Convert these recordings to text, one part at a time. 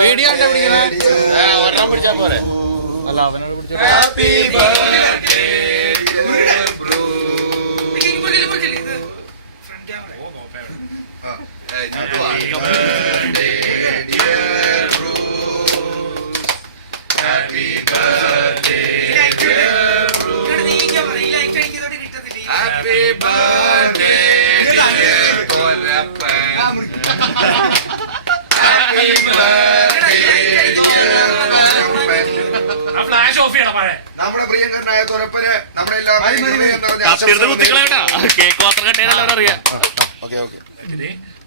Video ഒരെണ്ണം പിടിച്ചാ പോരെ അല്ല അവനോട് പിടിച്ച നമ്മുടെ പ്രിയങ്കരനായ തുറപ്പര് നമ്മുടെ കേക്ക് മാത്രം കട്ടേനല്ലോ അറിയാം.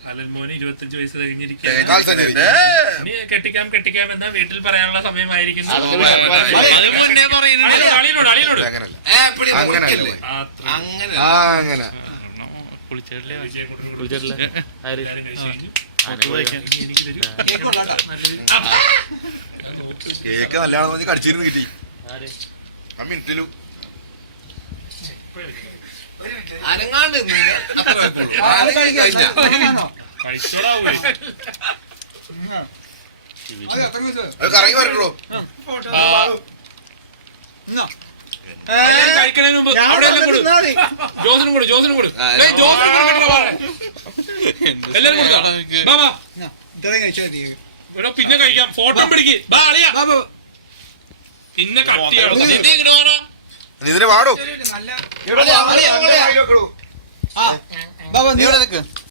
അലൻമോന് 25 വയസ്സ് കഴിഞ്ഞിരിക്കുകയാണ്. ഇനി കെട്ടിക്കാം എന്നാ വീട്ടിൽ പറയാനുള്ള സമയമായിരിക്കുന്നു. കേക്ക് നല്ലതാണെന്ന് കടിച്ചിരുന്ന് കിട്ടി മിനിറ്റിലും അനങ്ങാണ്ട് കറങ്ങി വരട്ടുള്ളൂ. കഴിക്കണതിന് മുമ്പ് അവിടെ ജോസിനും കൊടു എല്ലാരും കൊടുക്കാം. പിന്നെ കഴിക്കാം. ഫോട്ടോ പിടിക്ക് പിന്നെ കട്ട് ചെയ്യണം. ഇതിന് പാടൂ.